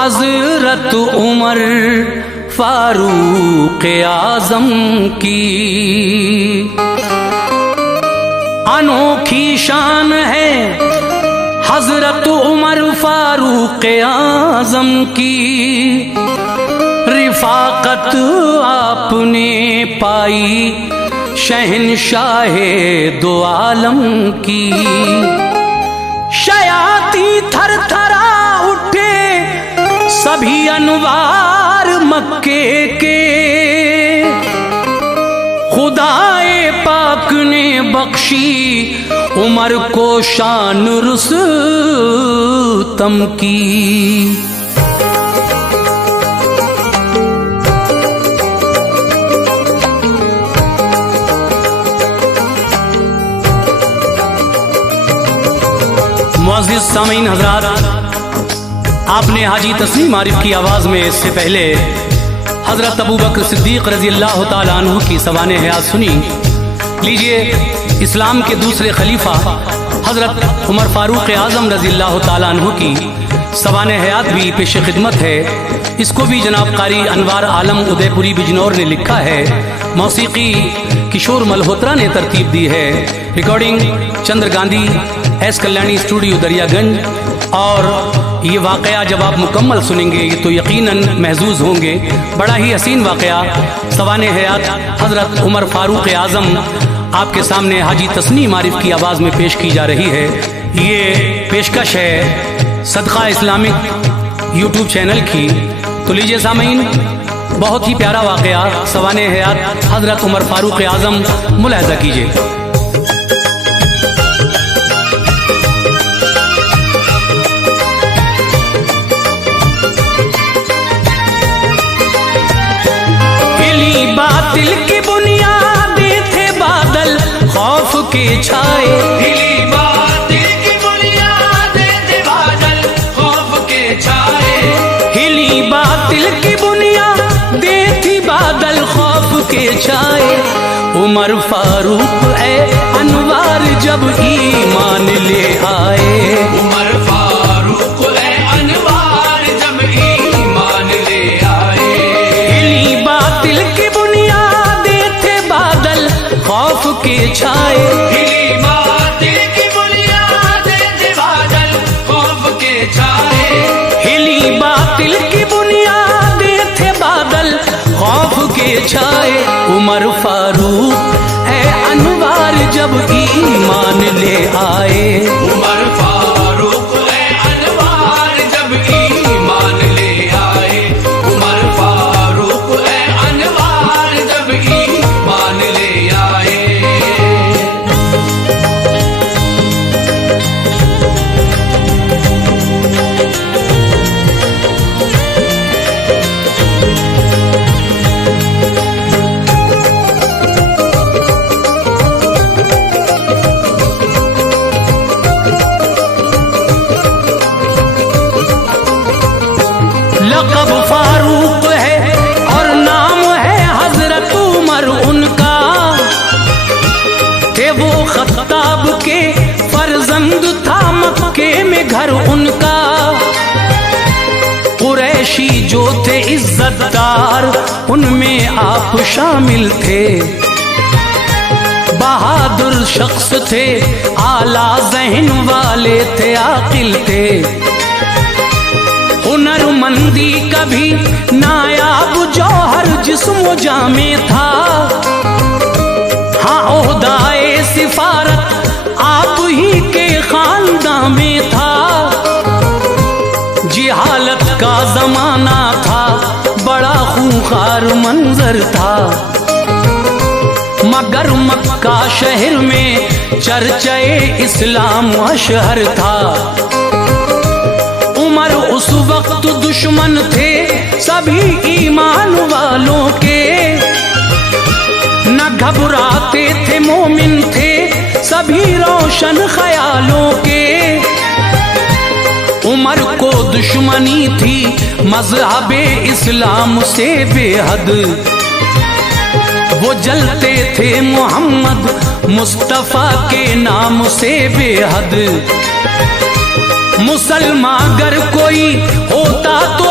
हजरत उमर फारूक आजम की अनोखी शान है। हजरत उमर फारूक आजम की रिफाकत आपने पाई शहंशाहे दो आलम की। शयाती थर थरा उठे सभी अनवार मक्के के, खुदाए पाक ने बख्शी उमर को शान रुस्तम की। मुअज़्ज़िज़ सामीन हज़रात, आपने हाजी तस्लीम आरिफ की आवाज़ में इससे पहले हज़रत अबू बकर सिद्दीक़ रज़ी अल्लाह तआला अन्हु की सवाने हयात सुनी। लीजिए, इस्लाम के दूसरे खलीफा हज़रत उमर फ़ारूक आज़म रज़ी अल्लाह तआला अन्हु की सवाने हयात भी पेश खिदमत है। इसको भी जनाब कारी अनवार आलम उदयपुरी बिजनौर ने लिखा है। मौसीकी किशोर मल्होत्रा ने तरतीब दी है। रिकॉर्डिंग चंद्र गांधी एस कल्याणी स्टूडियो दरियागंज। और ये वाक़या जब आप मुकम्मल सुनेंगे तो यकीनन महजूज होंगे। बड़ा ही हसीन वाक़या सवाने हयात हज़रत उमर फ़ारूक आज़म आपके सामने हाजी तस्नीम आरिफ की आवाज़ में पेश की जा रही है। ये पेशकश है सदका इस्लामिक यूट्यूब चैनल की। तो लीजिए सामीन, बहुत ही प्यारा वाक़या सवाने हयात हज़रत उमर फ़ारूक आज़म मुलाहिज़ा कीजिए। बातिल की बुनियादें थे बादल खौफ के छाए, हिली बातिल की बुनियादें थे बादल खौफ के छाए। हिली बातिल की बुनियादें थी बादल खौफ के छाए। उमर फारूक ए अनवार जब ईमान ले आए, उमर फारूक ए अनवार जब ईमान ले आए। हिली बातिल की खौफ के छाए, हिली बातिल की बुनियादें थे बादल खौफ के छाए। हिली बातिल की बुनियादें थे बादल खौफ के छाए। उमर फारूक है अनवार जब ईमान ले आए, उमर फारूक है अनवार जब ईमान ले आए। उमर फारूक है अनवार जब ईमान ले आए। लक़ब फारूक है और नाम है हजरत उमर उनका। थे वो खत्ताब के फर्जंद, था मक्के में घर उनका। कुरैशी जो थे इज्जतदार उनमें आप शामिल थे। बहादुर शख्स थे, आला ज़हन वाले थे, आकिल थे। हुनरमंदी कभी नायाब जौहर जिस्म जामे था। हाँ, ओहदाए सिफारत आप ही के खानदान में था। जिहालत का जमाना था, बड़ा खूंखार मंजर था। मगर मक्का शहर में चर्चाए इस्लाम अशहर था। उमर उस वक्त दुश्मन थे सभी ईमान वालों के। न घबराते थे, मोमिन थे सभी रोशन ख्यालों के। उमर को दुश्मनी थी मज़हबे इस्लाम से बेहद। वो जलते थे मोहम्मद मुस्तफ़ा के नाम से बेहद। मुसलमान अगर कोई होता तो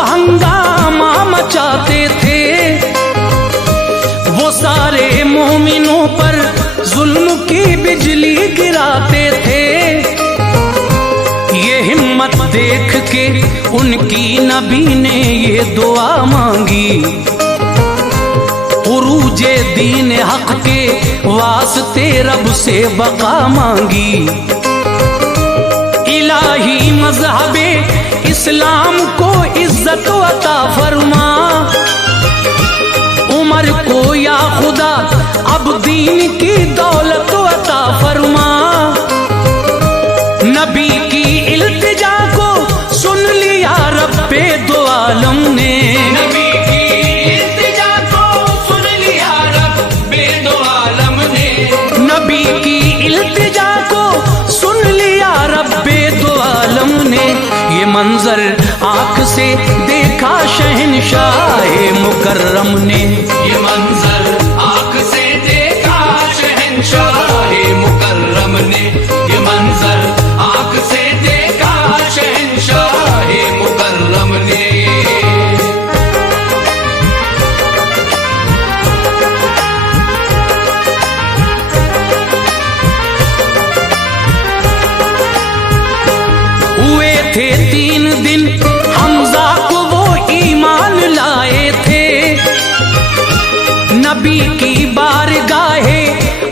देख के उनकी नबी ने ये दुआ मांगी, उरूजे दीन हक के वास्ते रब से बका मांगी। इलाही मज़हबे इस्लाम को इज्जत अता फरमा, उमर को या खुदा अब दीन की दौलत अता फरमा। नबी की इल्तिजा को सुन लिया रब्बे दो आलम ने, नबी की इल्तिजा को सुन लिया रब्बे दो आलम ने, नबी की इल्तिजा को सुन लिया रब्बे दो आलम ने। ये मंजर आंख से देखा शहंशाह मुकर्रम ने, ये मंजर आंख से देखा शहंशाह मुकर्रम ने, ये मंजर आंख से देखा शहंशाह मुकर्रम ने। हुए थे 3 दिन हमजा को वो ईमान लाए थे, नबी की बारगाहे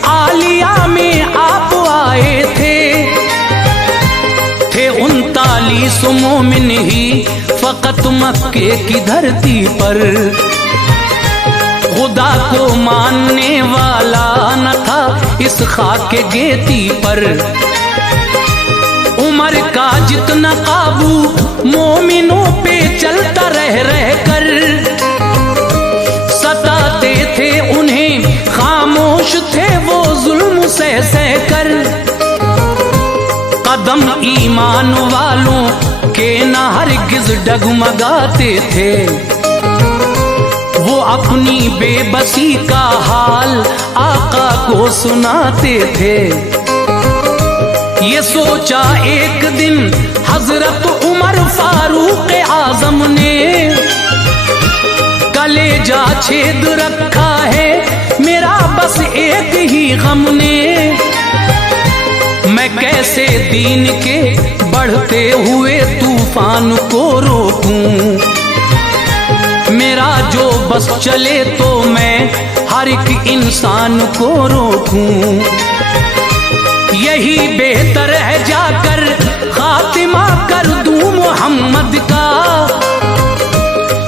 आलिया में आप आए थे। 39 मोमिन ही फकत मक्के की धरती पर, खुदा को मानने वाला न था इस खाके गेती पर। उमर का जितना काबू मोमिनों पे चलता रह कर, सताते थे उन्हें खामोश थे वो जुल्म सह कर। कदम ईमान वालों के न हरगिज डगमगाते थे, वो अपनी बेबसी का हाल आका को सुनाते थे। ये सोचा एक दिन हजरत उमर फारूक आजम ने, कलेजा छेद रखा है मेरा बस एक ही गम ने। मैं कैसे दीन के बढ़ते हुए तूफान को रोकूं, मेरा जो बस चले तो मैं हर एक इंसान को रोकूं। यही बेहतर है जाकर खातिमा कर दूं मोहम्मद का,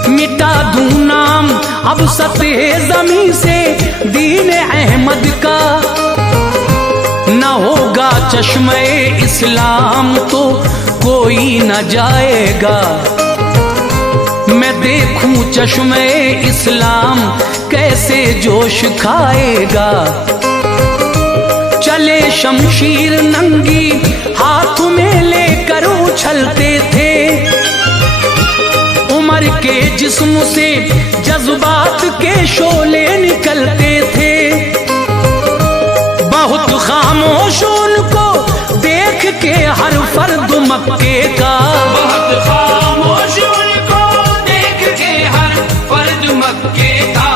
मिटा दूं नाम अब सतह ज़मीं से दीन अहमद का। न होगा चश्मे इस्लाम तो कोई न जाएगा, मैं देखूं चश्मे इस्लाम कैसे जोश खाएगा। चले शमशीर नंगी हाथ में लेकर उछलते थे, उमर के जिस्म से जज्बात के शोले निकलते थे। बहुत खामोश उनको देख के हर फर्द मक्के का, बहुत खामोश उनको देख के हर फर्द मक्के का,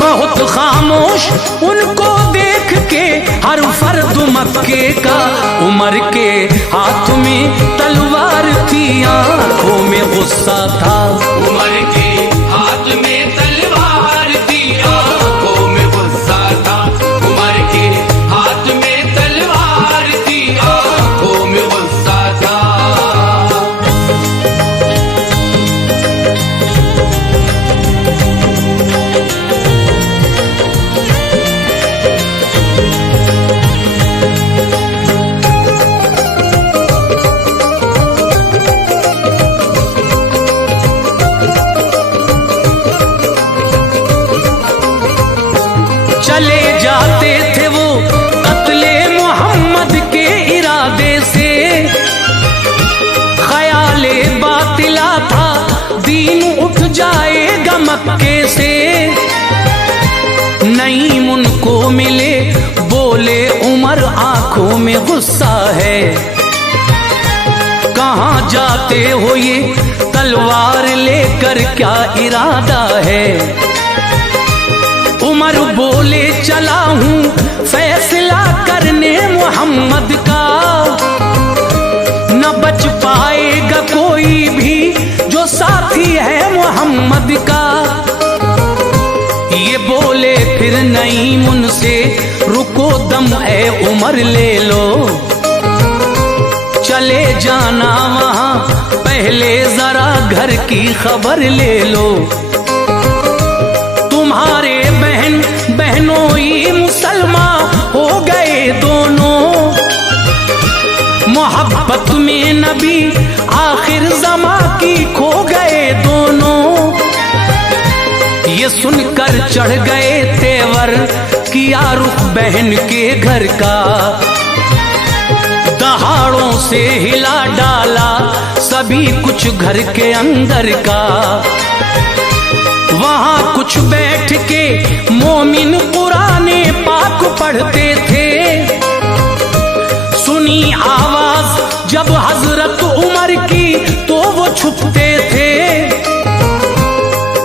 बहुत खामोश उनको देख के हर फर्द मक्के का। उमर के हाथ में तलवार थी आंखों में गुस्सा था, उमर के हाथ में तलवार थी आंखों में गुस्सा था, उमर के हाथ में तलवार थी आंखों में गुस्सा था। चले जाते थे वो कत्ले मोहम्मद के इरादे से, ख्याले बातिला था दीन उठ जाएगा मक्के से। नईम उनको मिले बोले उमर आंखों में गुस्सा है, कहाँ जाते हो ये तलवार लेकर क्या इरादा है। उमर बोले चला हूँ फैसला करने मोहम्मद का, न बच पाएगा नहीं मुनसे, रुको दम ए उमर ले लो। चले जाना वहां पहले जरा घर की खबर ले लो। तुम्हारे बहन बहनोई मुसलमान हो गए दोनों, मोहब्बत में नबी आखिर ज़मा की खो गए दोनों। ये सुनकर चढ़ गए तेवर, किया रुख बहन के घर का। दहाड़ों से हिला डाला सभी कुछ घर के अंदर का। वहां कुछ बैठ के मोमिन कुराने पाक पढ़ते थे। सुनी आवाज जब हजरत उमर की तो वो छुपते थे।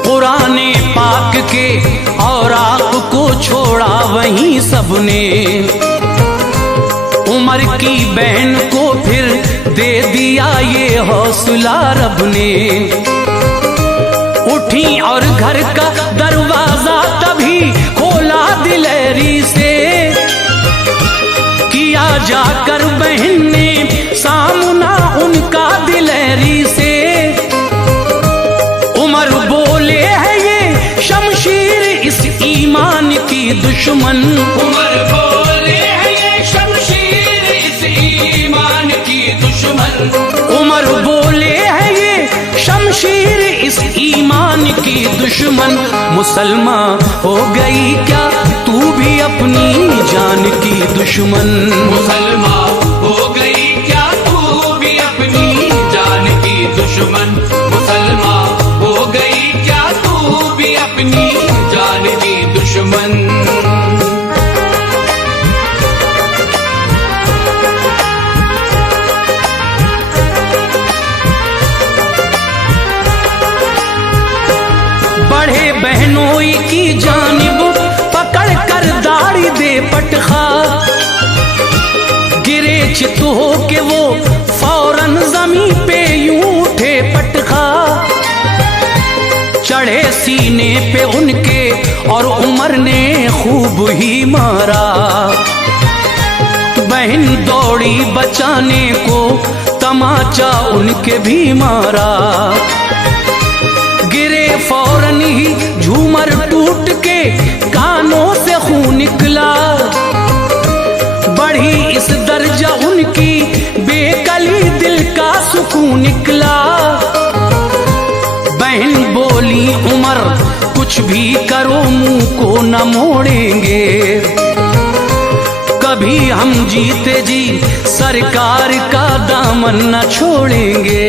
कुराने पाक के औराक को छोड़ा वहीं सबने। उमर की बहन को फिर दे दिया ये हौसला रब ने। उठी और घर का दरवाजा तभी खोला दिलेरी से। किया जाकर बहन ने सामना उनका दिलेरी से। उमर बोले है ये शमशीर इस ईमान की दुश्मन। उमर बोले है ये शमशीर इस ईमान की दुश्मन। उमर बोले है ये शमशीर इस ईमान की दुश्मन। मुसलमान हो गई क्या तू भी अपनी जान की दुश्मन। मुसलमान हो गई क्या तू भी अपनी जान की दुश्मन। मुसलमान हो गई क्या तू भी अपनी जान की दुश्मन। बढ़े बहनोई की जानिब पकड़ कर दाढ़ी दे पटखा। गिरे चित हो के वो फौरन जमी पे यूं उठे पटखा। चढ़े सीने पे उनके और उमर ने खूब ही मारा। बहन दौड़ी बचाने को तमाचा उनके भी मारा। गिरे फौरन ही झूमर टूट के कानों से खून निकला। बढ़ी इस दर्जा उनकी बेकली दिल का सुकून निकला। बहन बोली उमर कुछ भी करो मुंह को न मोड़ेंगे। कभी हम जीते जी सरकार का दामन न छोड़ेंगे।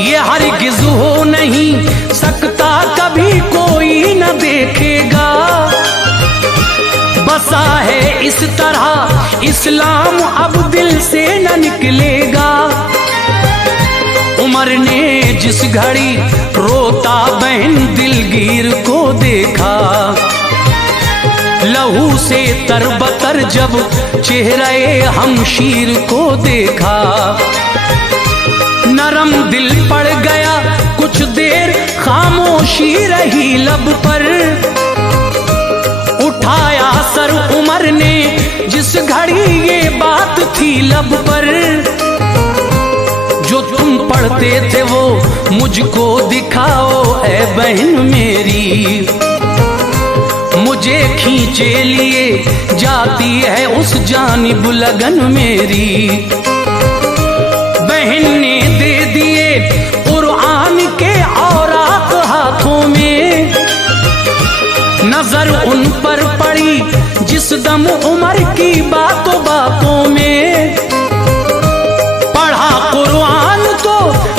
ये हरगिज़ हो नहीं सकता कभी कोई न देखेगा। बसा है इस तरह इस्लाम अब दिल से न निकलेगा। उमर ने जिस घड़ी रोता बहन दिलगीर को देखा। लहू से तरबतर जब चेहरे हमशीर को देखा। नरम दिल पड़ गया कुछ देर खामोशी रही लब पर। उठाया सर उमर ने जिस घड़ी ये बात थी लब पर। जो तुम पढ़ते थे वो मुझको दिखाओ ए बहन मेरी। मुझे खींचे लिए जाती है उस जानिब लगन मेरी। बहन ने दे दिए कुरान के औराक हाथों में। नजर उन पर पड़ी जिस दम उमर की बातों बातों में। पढ़ा कुरान तो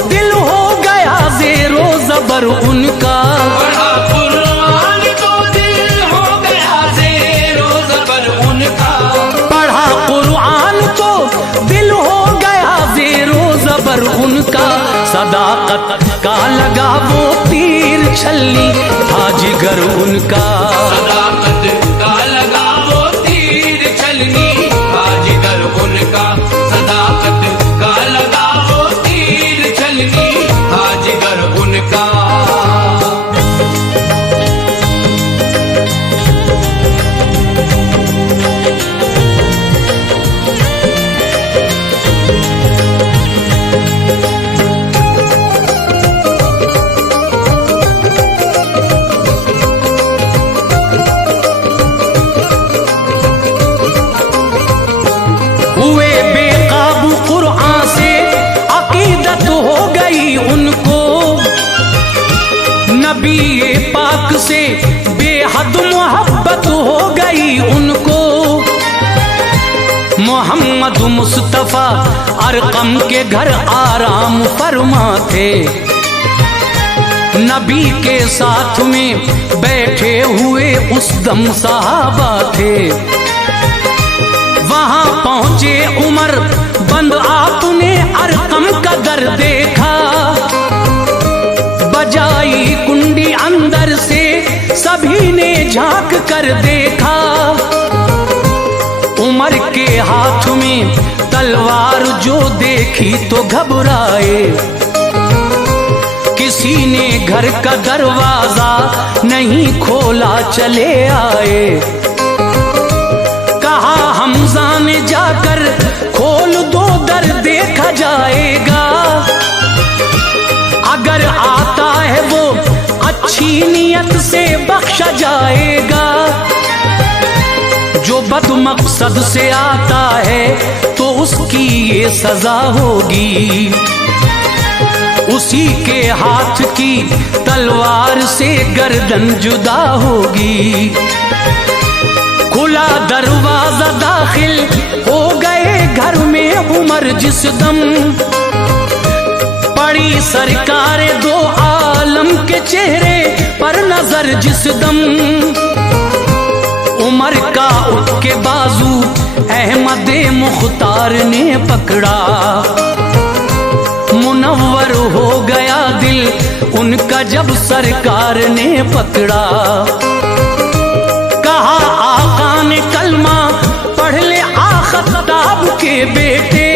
दिल हो गया ज़ेरो ज़बर उनका। पढ़ा कुरान तो दिल हो गया ज़ेरो ज़बर उनका। पढ़ा कुरान तो दिल हो गया ज़ेरो ज़बर उनका। सदाकत का लगा वो तीर छल्ली था जिगर उनका। सदाकत का लगा वो तीर छलनी था जिगर उनका। सदाकत का लगा वो तीर छलनी था जिगर उनका। नबी पाक से बेहद मोहब्बत हो गई उनको। मोहम्मद मुस्तफा अरकम के घर आराम फरमा थे। नबी के साथ में बैठे हुए उस दम सहाबा थे। वहां पहुंचे उमर, बंद आपने अरकम का दर देखा। बजाई कुंडी अंदर से सभी ने झांक कर देखा। उमर के हाथ में तलवार जो देखी तो घबराए। किसी ने घर का दरवाजा नहीं खोला, चले आए। कहा हमजा ने जाकर खोल दो दर, देखा जाएगा। अगर आता है वो अच्छी नियत से बख्शा जाएगा। जो बदमकसद से आता है तो उसकी ये सजा होगी। उसी के हाथ की तलवार से गर्दन जुदा होगी। खुला दरवाजा, दाखिल हो गए घर में उमर जिस दम। पड़ी सरकार दो आलम के चेहरे पर नजर जिस दम। उमर का उठ के बाजू अहमद मुख्तार ने पकड़ा। मुनव्वर हो गया दिल उनका जब सरकार ने पकड़ा। कहा आका ने कलमा पढ़ ले आखताब के बेटे।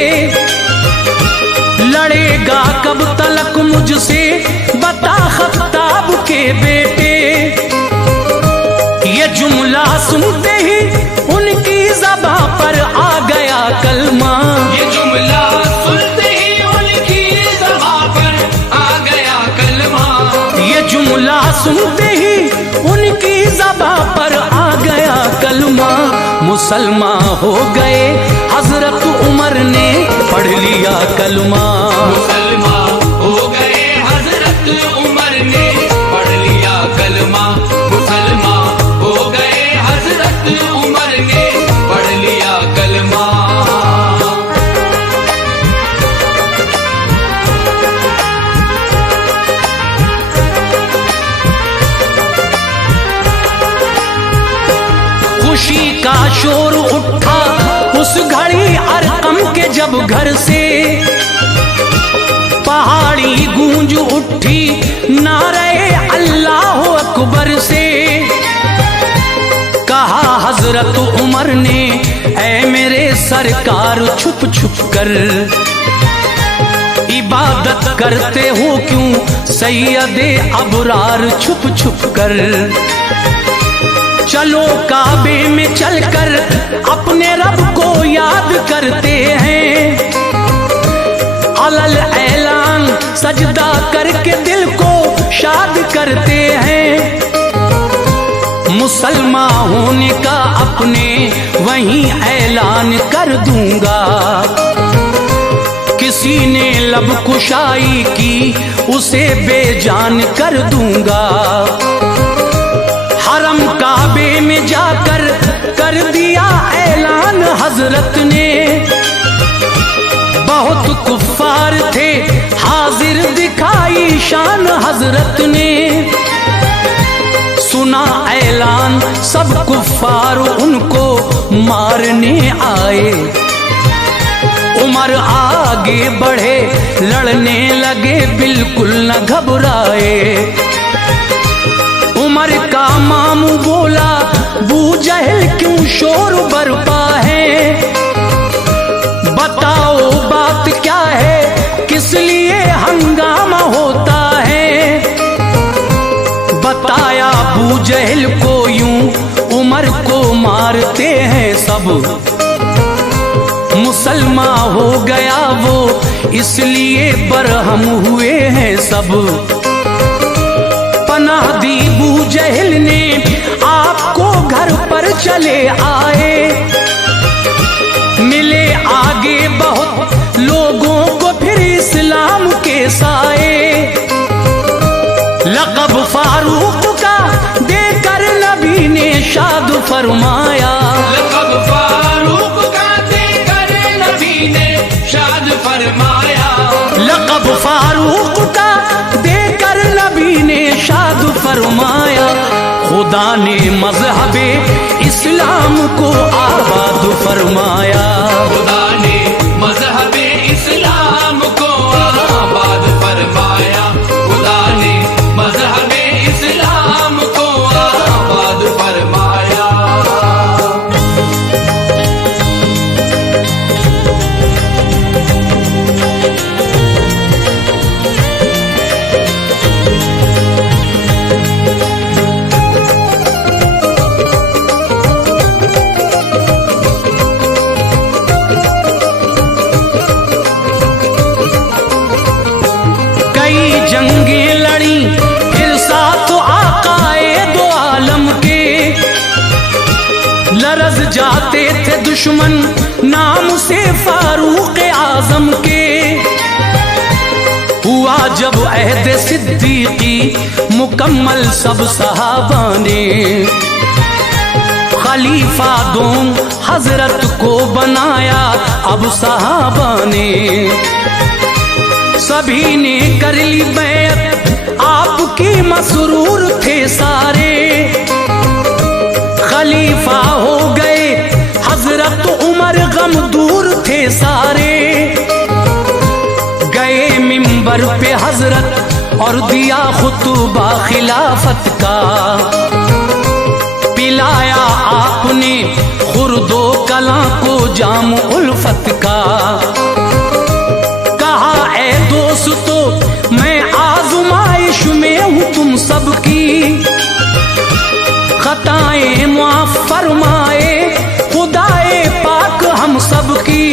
लड़ेगा कब तलक मुझसे बता खताब के बेटे। ये जुमला सुनते ही उनकी ज़बां पर आ गया कलमा। ये जुमला सुनते ही उनकी ज़बां पर आ गया कलमा। ये जुमला सुनते ही उनकी ज़बां पर आ गया कलमा। मुसलमान हो गए हजरत उमर ने पढ़ लिया कलमा। मुसलमान हो गए हजरत उमर ने पढ़ लिया कलमा। मुसलमान हो गए हजरत उमर ने पढ़ लिया कलमा। खुशी का शोर उठा उस घड़ी अरकम के जब घर से। पहाड़ी गूंज उठी नारे अल्लाह अकबर से। कहा हजरत उमर ने ऐ मेरे सरकार छुप छुप कर इबादत करते हो क्यों सैयदे अबरार छुप छुप कर। चलो काबे में चलकर अपने रब को याद करते हैं। अलल ऐलान सजदा करके दिल को शाद करते हैं। मुसलमान होने का अपने वहीं ऐलान कर दूंगा। किसी ने लब कुशाई की उसे बेजान कर दूंगा। हरम काबे में जाकर कर दिया ऐलान हजरत ने। बहुत कुफ्फार थे हाजिर दिखाई शान हजरत ने। सुना ऐलान सब कुफ्फार उनको मारने आए। उमर आगे बढ़े लड़ने लगे बिल्कुल न घबराए। उमर का मामू बोला बू जहल क्यों शोर बरपा है। बताओ बात क्या है किस लिए हंगामा होता है। बताया बू जहल को यूं उमर को मारते हैं सब। मुसलमान हो गया वो इसलिए बरहम हुए हैं सब। पनाह दी बू जहल ने आपको घर पर चले आए। मिले आगे बहुत लोगों को फिर इस्लाम के साए। लक़ब फारूक का देकर नबी ने शाद फरमाया। लक़ब फारूक का देकर नबी ने शाद फरमाया। लक़ब फारूक का देकर नबी ने शाद फरमाया। खुदा ने मज़हबे इस्लाम को आबाद फरमाया। खुदा ने मज़हबे इस्लाम को आबाद फरमाया। खुदा ने मज़हबे इस्लाम को आबाद फरमाया। कई जंगें लड़ी फिर साथ आकाए दो आलम के। लरज़ जाते थे दुश्मन नाम से फारूक आजम के। हुआ जब अहद सिद्दीकी मुकम्मल सब सहाबा ने खलीफा दो हजरत को बनाया अब सहाबा ने। सभी ने कर ली बैत आपकी मसरूर थे सारे। खलीफा हो गए हजरत उमर गम दूर थे सारे। गए मिंबर पे हजरत और दिया खुतबा खिलाफत का। पिलाया आपने खुर्दो कला को जाम उल्फत का। कहा ऐ दोस्तों मैं आज़माइश में हूँ तुम सबकी। खताएं माफ फरमाए खुदाए पाक हम सबकी।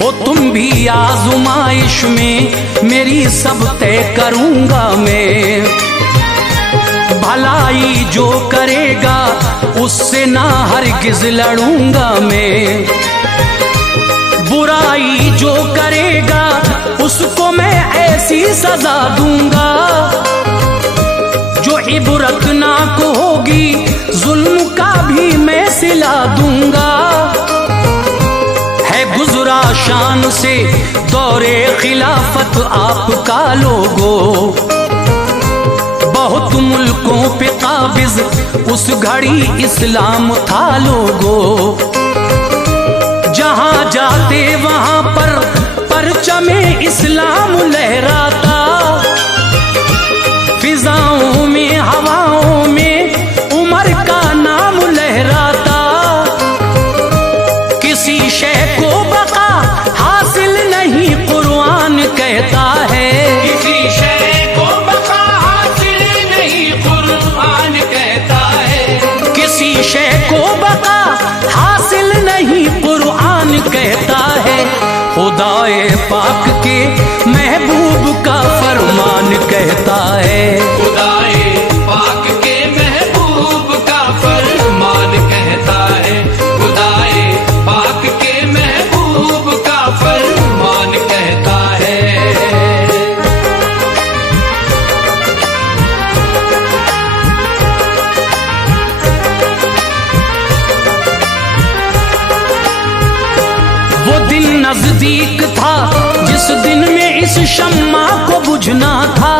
हो तुम भी आज़माइश में मेरी सब तय करूँगा मैं। भलाई जो करेगा उससे ना हरगिज़ लड़ूंगा मैं। बुराई जो करेगा उसको मैं ऐसी सजा दूंगा जो इबरतनाक होगी। जुल्म का भी मैं सिला दूंगा। है गुजरा शान से दौरे खिलाफत आपका लोगों। बहुत मुल्कों पे काबिज उस घड़ी इस्लाम था लोगों। जहां जाते वहां पर परचमे इस्लाम लहराता। फिजाओं में हवाओं में उमर का नाम लहराता। किसी शय को बका हासिल नहीं कुरान कहता है। किसी शय को बका हासिल नहीं कुरान कहता है। किसी शय को बका हासिल नहीं कुरान कहता है। खुदाए पाक के महबूब का फरमान कहता है। खुदाए पाक के महबूब का फरमान कहता है। खुदाए पाक के महबूब का फरमान कहता है। वो दिन नजदीक था जिस दिन में इस शम्मा को बुझना था।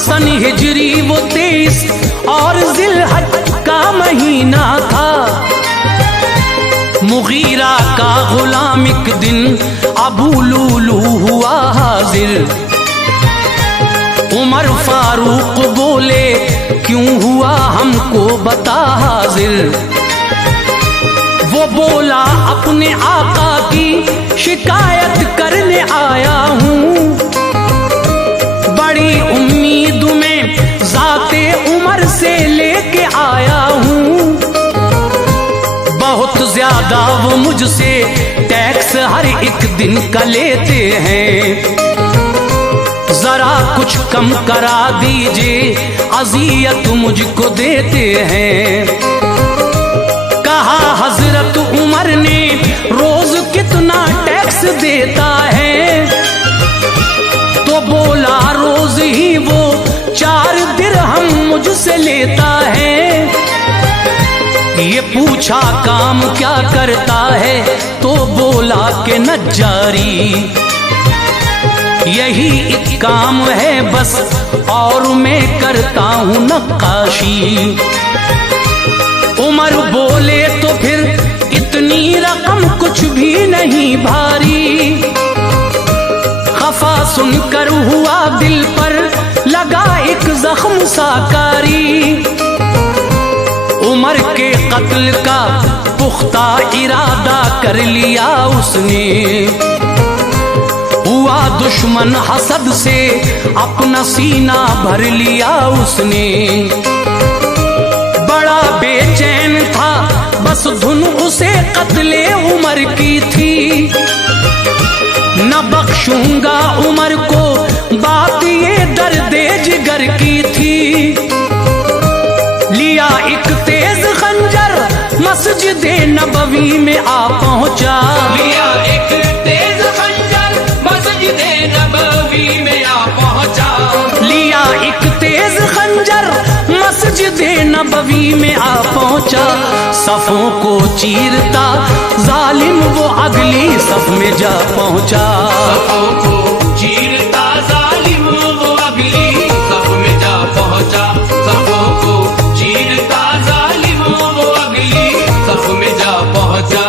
सन हिजरी वो 23 और जिलहज का महीना था। मुगीरा का गुलाम एक दिन अबू लूलू हुआ हाजिर। उमर फारूक बोले क्यों हुआ हमको बता हाजिर। वो बोला अपने आका की शिकायत करने आया हूँ। बड़ी उम्मीद में ज़ाते उमर से लेके आया हूँ। बहुत ज्यादा वो मुझसे टैक्स हर एक दिन का लेते हैं। जरा कुछ कम करा दीजिए अजियत मुझको देते हैं। कहा हजरत उमर ने रोज कितना टैक्स देता है। तो बोला से लेता है। ये पूछा काम क्या करता है, तो बोला कि नज्जारी। यही एक काम है बस, और मैं करता हूँ नक्काशी। उमर बोले तो फिर इतनी रकम कुछ भी नहीं भारी। खफा सुनकर हुआ दिल पर लगा एक जख्म साकारी। उमर के कत्ल का पुख्ता इरादा कर लिया उसने। हुआ दुश्मन हसद से अपना सीना भर लिया उसने। बड़ा बेचैन था बस धुन उसे कत्ले उमर की थी। न बख्शूंगा उमर को बात ये दर्दे जिगर की थी। लिया एक तेज खंजर मस्जिदे नबवी में आ पहुंचा। लिया एक तेज खंजर मस्जिदे नबवी में आ पहुंचा। लिया एक तेज खंजर मस्जिदे नबवी में आ पहुंचा। सफों को चीरता जालिम वो अगली सफ में जा पहुंचा। सफों को चीरता जालिम वो अगली सफ में जा पहुंचा। सफों को चीरता जालिम वो अगली सफ में जा पहुंचा।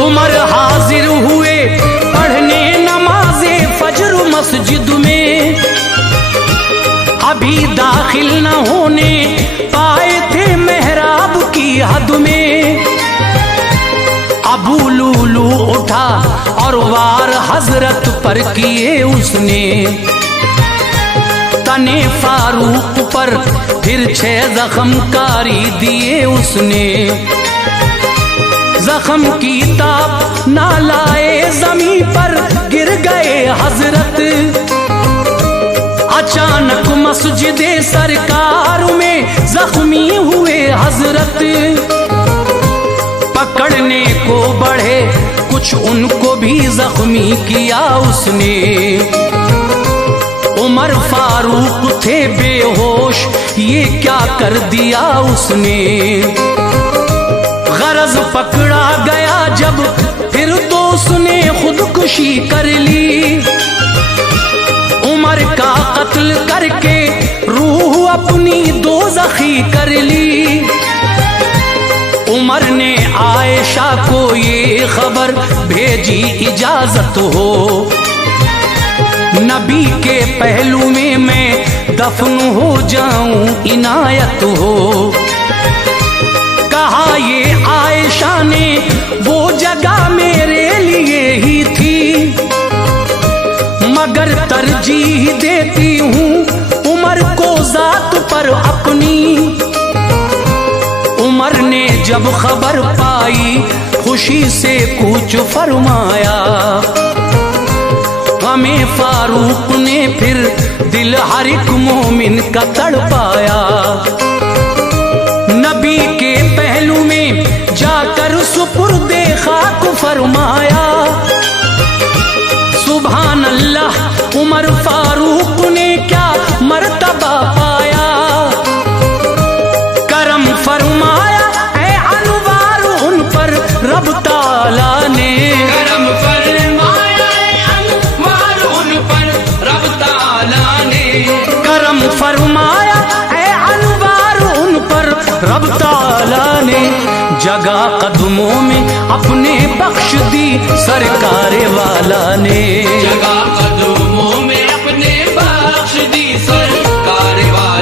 उमर हाजिर हुए पढ़ने नमाज़े फजर मस्जिद में। अभी दाखिल न होने पाए थे मेहराब की हद में। अबू लूलू उठा और वार हजरत पर किए उसने। तने फारूक पर फिर 6 जख्म कारी दिए उसने। जख्म की ताप ना लाए जमीन पर गिर गए हजरत। अचानक मस्जिदे सरकार में जख्मी हुए हजरत। पकड़ने को बढ़े कुछ उनको भी जख्मी किया उसने। उमर फारूक थे बेहोश, ये क्या कर दिया उसने। गरज पकड़ा गया जब फिर तो उसने खुदकुशी कर ली। उमर का कत्ल करके रूह अपनी दोज़खी कर ली। उमर ने आयशा को ये खबर भेजी इजाजत हो। नबी के पहलू में मैं दफन हो जाऊं इनायत हो। कहा ये आयशा ने वो जगह मेरे लिए ही थी, मगर तरजीह देती हूँ उमर को जात पर अपनी। उमर ने जब खबर पाई खुशी से कूच फरमाया। हमें फारूक ने फिर दिल हर एक मोमिन का तड़पाया। नबी के पहलू में जाकर सुपुर्दे खाक फरमाया। सुभान अल्लाह, उमर फारूक ने क्या मर्तबा पाया। करम फरमाया ऐ अनवार उन पर रब ताला ने। करम फरमाया ऐ अनवार उन पर रब ताला ने। करम फरमाया ऐ अनवार उन पर रब ताला ने। जगह कदमों में अपने बख्श दी सरकार वाला ने। जगह कदमों में अपने बख्श दी सरकार वाला